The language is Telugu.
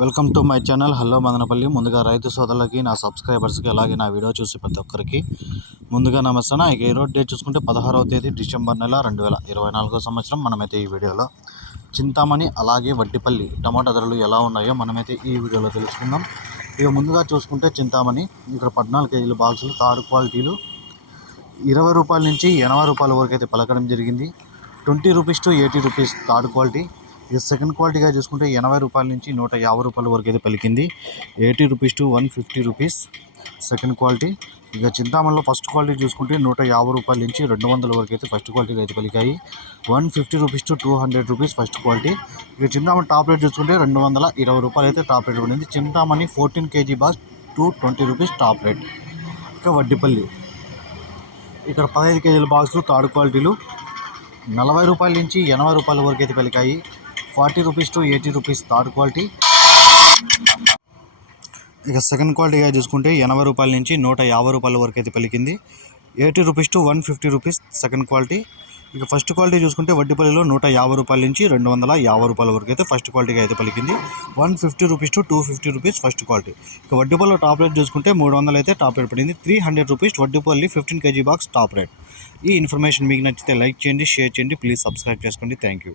Welcome to my channel. Hello Madanapalle. ముందుగా రైతు సోదరులకి నా సబ్స్క్రైబర్స్కి అలాగే నా వీడియో చూసి ప్రతి ఒక్కరికి ముందుగా నమస్తే ఇక ఈరోజు డేట్ చూసుకుంటే పదహారవ తేదీ డిసెంబర్ నెల రెండు వేల ఇరవై నాలుగో సంవత్సరం. మనమైతే ఈ వీడియోలో చింతామణి అలాగే వడ్డిపల్లి టమాటా ధరలు ఎలా ఉన్నాయో మనమైతే ఈ వీడియోలో తెలుసుకుందాం. ఇక ముందుగా చూసుకుంటే చింతామణి ఇక్కడ పద్నాలుగు కేజీల బాక్సులు తాడు క్వాలిటీలు ఇరవై రూపాయల నుంచి ఎనభై రూపాయల వరకు అయితే పలకడం జరిగింది. Twenty rupees to eighty rupees third quality. Second క్వాలిటీగా చూసుకుంటే ఎనభై రూపాయల నుంచి నూట యాభై రూపాయల వరకు అయితే పలికింది. Eighty rupees to one fifty rupees second quality ఇక చింతామణిలో ఫస్ట్ క్వాలిటీ చూసుకుంటే నూట యాభై రూపాయల నుంచి రెండు వందల వరకు అయితే ఫస్ట్ క్వాలిటీగా అయితే పలికాయి. One fifty rupees to two hundred rupees first quality ఇక చింతామణి టాప్ రేట్ చూసుకుంటే రెండు వందల ఇరవై రూపాయలు అయితే టాప్ రేట్ పడింది. Chintamani fourteen kg box two twenty rupees top rate ఇక వడ్డిపల్లి. ఇక్కడ పదహైదు కేజీల బాక్సులు థర్డ్ క్వాలిటీలు నలభై రూపాయల నుంచి ఎనభై రూపాయల వరకు అయితే పలికాయి. Forty rupees to eighty rupees third quality. ఇక సెకండ్ క్వాలిటీగా చూసుకుంటే ఎనభై రూపాయల నుంచి నూట యాభై రూపాయల వరకు అయితే పలికింది. Eighty rupees to one fifty rupees second quality. ఇక ఫస్ట్ క్వాలిటీ చూసుకుంటే వడ్డీపల్లిలో నూట యాభై రూపాయల నుంచి రెండు వందల యాభై రూపాయల వరకు అయితే ఫస్ట్ క్వాలిటీగా అయితే పలికింది. One fifty rupees to two fifty rupees first quality. ఇక వడ్డీపల్లిలో టాప్ రేట్ చూసుకుంటే మూడు వందలు అయితే టాప్ రేట్ పడింది. Three hundred rupees Vaddipalli fifteen kg box top rate. ఈ ఇన్ఫర్మేషన్ మీకు నచ్చితే లైక్ చేయండి షేర్ చేయండి ప్లీజ్ సబ్స్క్రైబ్ చేసుకోండి. Thank you.